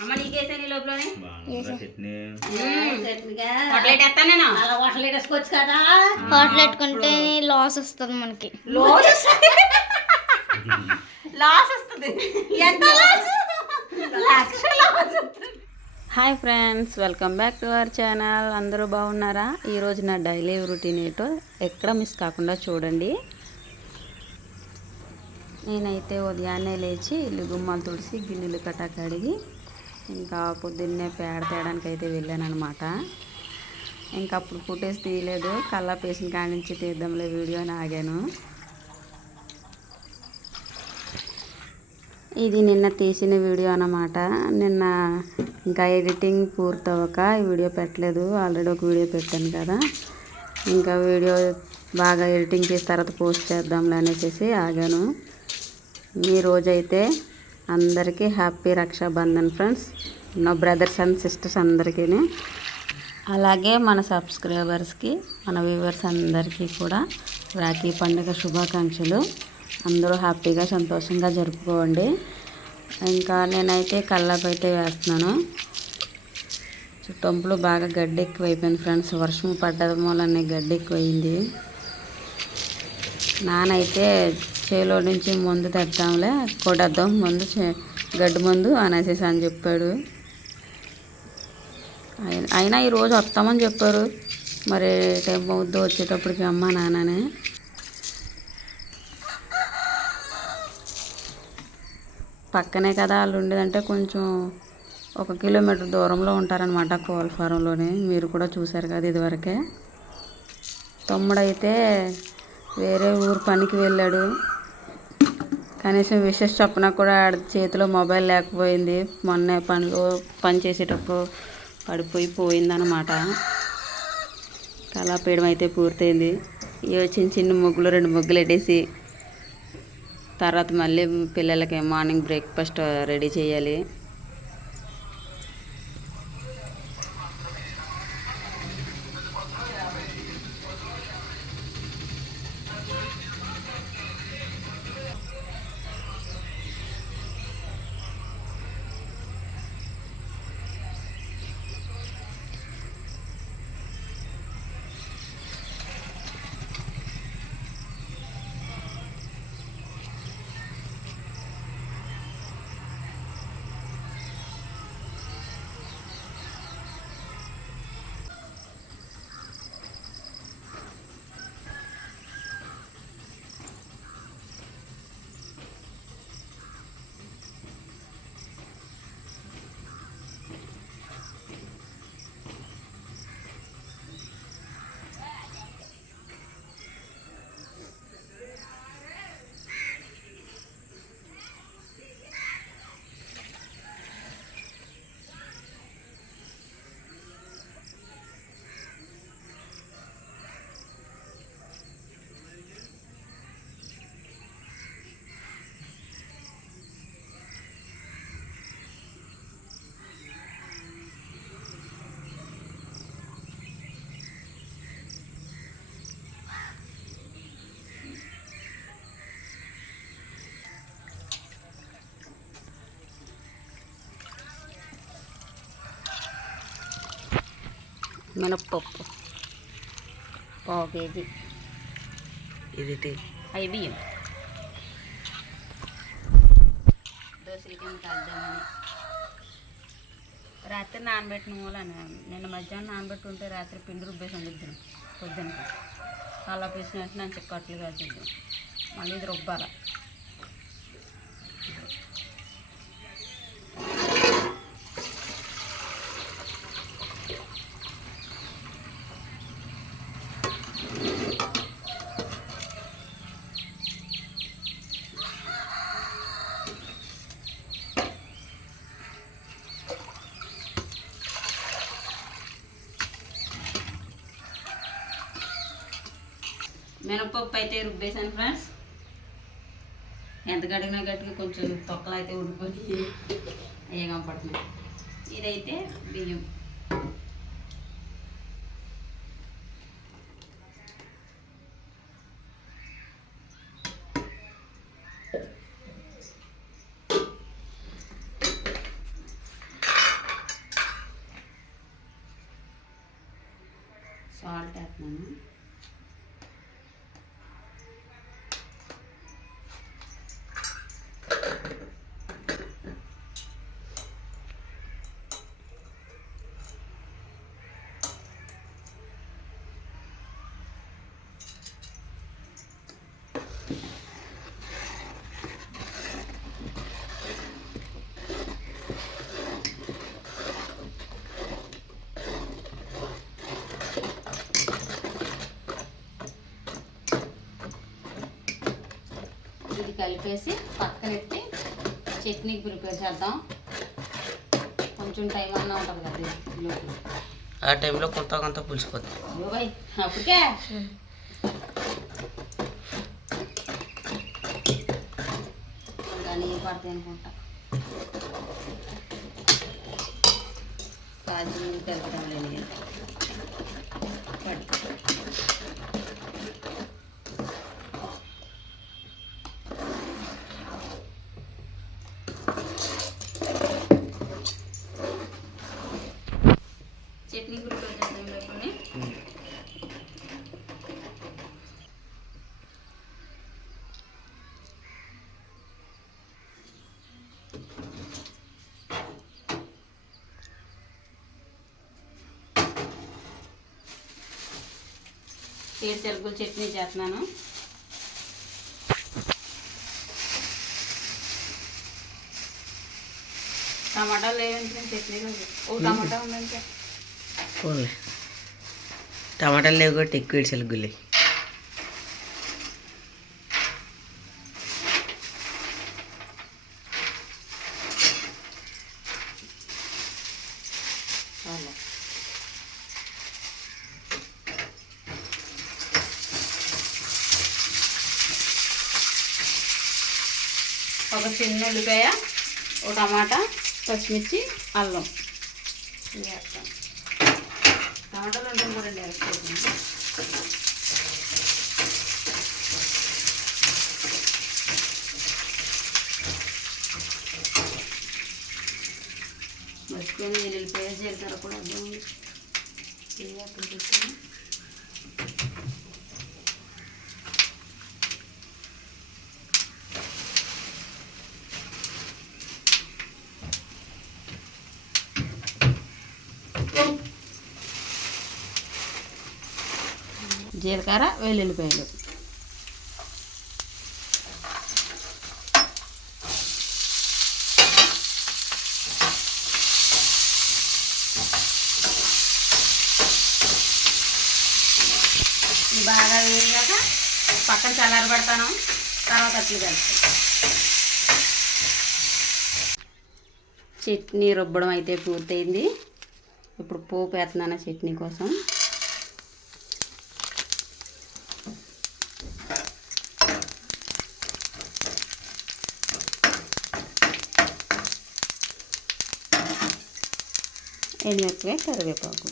అమ్మ నీకేసాను ఈ లోపలనే? బాగుందా చట్నీ. కొట్లెట్ ఎత్తాను నేను అలా హోటల్ వేసుకోవచ్చు కదా. హోటల్ పెట్టుకుంటే లాస్ వస్తుంది మనకి. లాస్ లాస్ వస్తుంది? ఎంత loss? Hi friends welcome back to our channel. అందరూ బాగున్నారా? ఈరోజు నా డైలీ రొటీన్ ఏంటో ఎక్కడ మిస్ కాకుండా చూడండి. నేనైతే ఉదయాన్నే లేచి ఇల్లు గుమ్మాలు తుడిసి గిన్నెలు కట్టా కడిగి ఇంకా పొద్దున్నే పేడ తేయడానికి అయితే వెళ్ళాను అనమాట ఇంకా అప్పుడు ఫుటేజ్ తీయలేదు. కల్లా పేసిన కాడి నుంచి తీద్దాంలే వీడియో అని ఆగాను. ఇది నిన్న తీసిన వీడియో అన్నమాట. నిన్న ఇంకా ఎడిటింగ్ పూర్తవక ఈ వీడియో పెట్టలేదు. ఆల్రెడీ ఒక వీడియో పెట్టాను కదా. ఇంకా వీడియో బాగా ఎడిటింగ్ చేసిన తర్వాత పోస్ట్ చేద్దాంలే అనేసి ఆగాను. ఈ రోజైతే అందరికీ హ్యాపీ రక్షాబంధన్ ఫ్రెండ్స్. నా బ్రదర్స్ అండ్ సిస్టర్స్ అందరికీ అలాగే మన సబ్స్క్రైబర్స్కి మన వ్యూవర్స్ అందరికీ కూడా రాఖీ పండుగ శుభాకాంక్షలు. అందరూ హ్యాపీగా సంతోషంగా జరుపుకోండి. ఇంకా నేనైతే కల్లాపు అయితే వేస్తున్నాను. చుట్టంపులు బాగా గడ్డి ఎక్కువైపోయింది ఫ్రెండ్స్. వర్షం పడ్డది మూలనే గడ్డి ఎక్కువైంది. నానైతే చేలో నుంచి మందు తెద్దాంలే కొడద్దాం మందు చే- గడ్డి మందు అనేసేసి అని చెప్పాడు. అయినా ఈరోజు వస్తామని చెప్పారు. మరి టైం అవుద్దు వచ్చేటప్పటికి అమ్మ నాన్ననే. పక్కనే కదా వాళ్ళు ఉండేదంటే కొంచెం ఒక కిలోమీటర్ దూరంలో ఉంటారనమాట కోళ్ళ ఫారంలోనే. మీరు కూడా చూశారు కదా ఇదివరకే. తమ్ముడైతే వేరే ఊరు పనికి వెళ్ళాడు. కనీసం విషెస్ చెప్పిన కూడా చేతిలో మొబైల్ లేకపోయింది. మొన్నే పనిలో పని చేసేటప్పుడు పడిపోయి పోయిందనమాట కళాపేయడం అయితే పూర్తయింది. ఇవి చిన్న చిన్న ముగ్గులు రెండు ముగ్గులు పెట్టేసి తర్వాత మళ్ళీ పిల్లలకి మార్నింగ్ బ్రేక్ఫాస్ట్ రెడీ చేయాలి. మినప్పప్పు. పావు కేజీ ఇది అవి బియ్యం. దోశల కింద కలుద్దామని రాత్రి నానబెట్టిన మూలన నిన్న మధ్యాహ్నం నానబెట్టి ఉంటే రాత్రి పిండి రుబ్బేసి వండిద్దాం పొద్దున అలా పీసిన వెంటనే చిక్కట్లు కాల్చిద్దాం. మళ్ళీ ఇది రుబ్బాల? మినపప్పు అయితే రుబ్బేసాను ఫ్రెండ్స్ ఎంత గడిగినా గట్టిగా కొంచెం తొక్కలు అయితే ఉడిపోయి అయ్యే కనపడుతున్నాయి. ఇదైతే బియ్యం. సాల్ట్ వేస్తున్నాను. కలిపేసి పక్కనెట్టి చట్నీకి ప్రిపేర్ చేద్దాం. కొంచెం టైం అన్నా ఉంటుంది కదా. ఆ టైంలో కొంత కొంత పులిసిపోతుంది అప్పటికే ఇంకా నీళ్ళు పడతాయి అనుకుంటా. కాజు నీళ్ళు కలుపుతాంలే నేను పడి చట్నీ ప్రిపేర్ చేద్దాం లేకుండా ఏడు తెలుగులు చట్నీ చేస్తున్నాను. టమాటాలు లేవంటే చట్నీలో ఓ టమాటా ఉందంటే. టమాటాలు లేవు కూడా ఎక్కువ ఇడిసలు గుల్లి చాలు ఒక చిన్న ఉల్లిపాయ ఒక టమాటా పచ్చిమిర్చి అల్లం. వేస్తాం. టమాటాలు ఉంటాం కూడా వేస్తాం. మర్చిపోయిన ఎల్లుల్లిపాయ జీలకర్ర కూడా అర్థం జీలకర్ర వెల్లుల్లిపాయలు. బాగా వేగాక పక్కన చల్లారబెడతాను తర్వాత అట్లు కలుపుతాను. చట్నీ రుబ్బడం అయితే పూర్తయింది. ఇప్పుడు పోపు వేస్తున్నాను చట్నీ కోసం. ఎండుమిరపకాయ కరివేపాకు.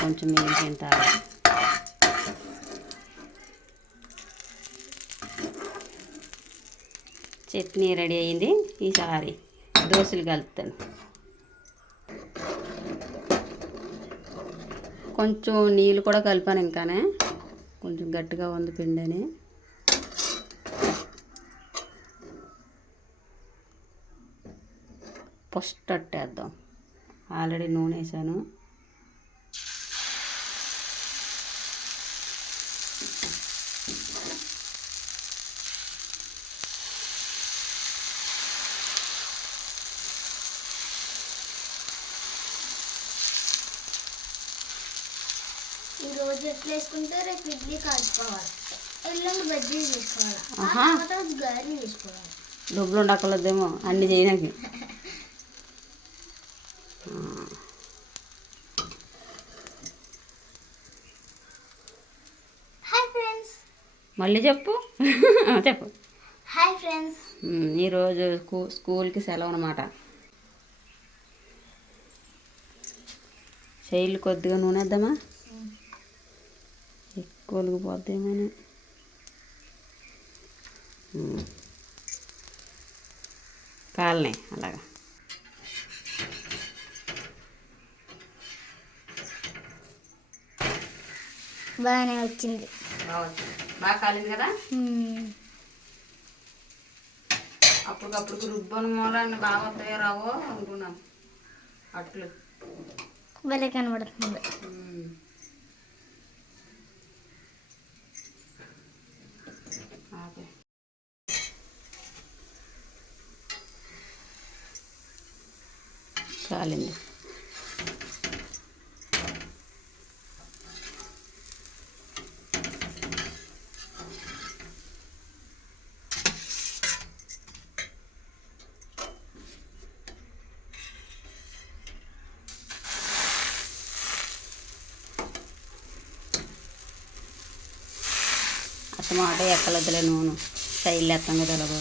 కొంచెం వేగిన చట్నీ రెడీ అయింది ఈసారి దోశలు కలుపుతాను. కొంచెం నీళ్ళు కూడా కలిపాను ఇంకానే. కొంచెం గట్టిగా ఉంది పిండి అని ఫస్ట్ అట్టేద్దాం. ఆల్రెడీ నూనె వేసాను ఈ ఎట్లా వేసుకుంటే రేపు ఇడ్లీ కాల్చుకోవాలి. ఎల్లుండి బజ్జీలు చేసుకోవాలి. ఆహా. తర్వాత గారెలు చేసుకోవాలి డబ్బులు ఉండక్కర్లేదేమో అన్ని చేయడానికి. Hi friends. మళ్ళీ చెప్పు. చెప్పు. Hi friends. ఉమ్, ఈరోజు స్కూ స్కూల్కి సెలవు అనమాట శైలి కొద్దిగా నూనె వేద్దామా ఉమ్. కాలనే అలాగా. బాగానే వచ్చింది. బాగా కాలింది కదా. అప్పటికప్పుడు రుబ్బను మూలని బాగా వస్తాయో రావో అనుకున్నాం అట్లు. భలే కనబడుతుంది ఉమ్. ఆపే. కాలింది అత్త మాట ఎక్కలొద్దులే నూనె స్టైల్ ఎత్తాం కదా ఎలాగో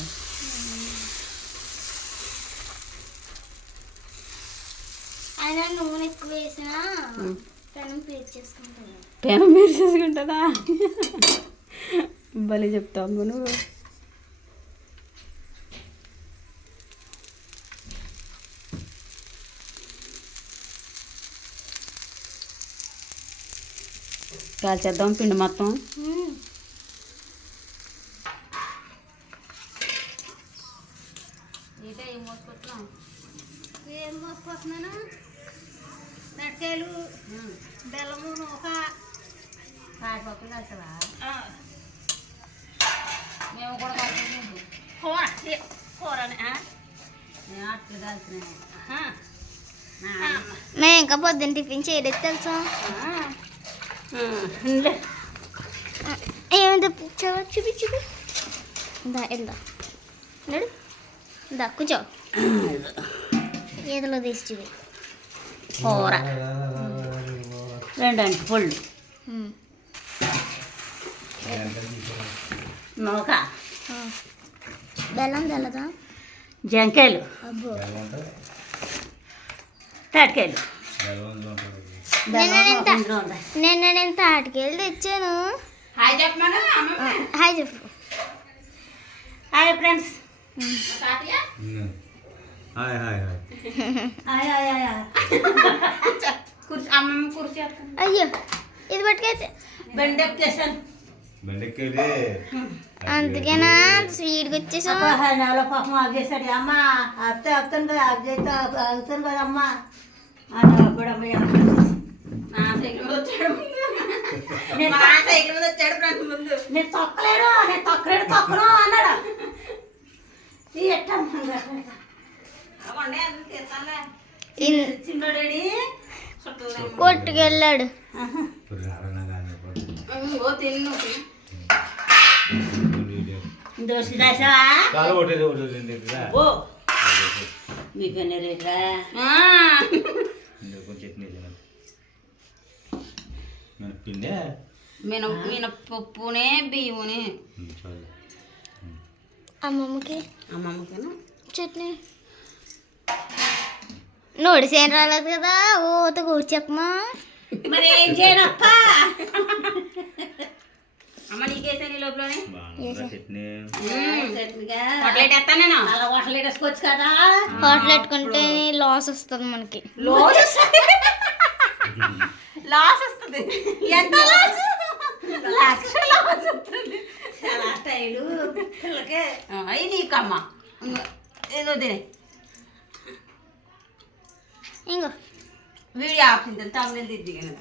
అయినా నూనె ఎక్కువ వేసినా పెనం ప్లేట్ చేసుకుంటాను పెనం మీరు చేసుకుంటుందా? భలే చెప్తావు నువ్వు. కాల్చేద్దాం పిండి మొత్తం. ఏం మోసుకొస్తున్నాను? నట్టకాయలు బెల్లము నూక. కాయపప్పులు మేము కూడా కూర కూరని అట్లు కలిసినాయి. మేము ఇంకా పొద్దున్న టిఫిన్ చేయలేదు తెలుసా? ఏమి తెప్పించావా చూపి చూపి. దా వెళ్దా దా కూర్చో. ఏదిలో తీసి చూపి కూర. రెండంటి పుళ్ళు మ్మ్. నూక. బెల్లం తెల్లదా? జంకాయలు. అబ్బో. తాటికాయలు. నిన్న నేను తా- ఇందులో ఉన్నాయి నిన్న నేను తాటికెళ్ళి తెచ్చాను? హాయ్ చెప్పమను హాయ్ చెప్పు. Hi friends. Hi hi hi. కుర్చీ అమ్మమ్మ కుర్చీ అయ్యో ఇది పట్టుకైతే బెండెక్కేసాను బెండకాయలే అందుకేనా స్వీట్గా వచ్చేసాం నెల పాపం ఆఫ్ చేశాడు అమ్మ అప్తే అప్తాను కదా ఆఫ్ చేస్తే అవుతాను కదా అమ్మ అప్పుడు అమ్మ నా సైకిల్ వచ్చాడు నేను మా సైకిల్ మీద వచ్చాడు ముందు నేను తొక్కలేను నేను తొక్కలేను తొక్కను అన్నాడు చిన్నోడేడి కొట్టుకెళ్ళాడు. దోశ మీకు రేట్రా? బియ్యముని. అమ్మమ్మకి అమ్మమ్మకేనా? చట్నీ. నోడిసి ఏం రాలేదు కదా ఓతో కూర్చోకమా మరి ఏం చేయనప్ప అమ్మ నీకేసాను ఈ లోపలనే? బాగుందా చట్నీ. హోటల్ ఎత్తాను నేను. అలా హోటల్ వేసుకోవచ్చు కదా. హోటల్ పెట్టుకుంటే లాస్ వస్తుంది మనకి. లాస్ లాస్ వస్తుంది. ఎంత లాస్? లక్ష లాస్ వస్తుంది. చాలా స్టైలు. పిల్లకే అవి నీకమ్మా. ఇంకో ఏదో తినే. ఇంకో వీడియో ఆపింది తమిళ దిద్దిగా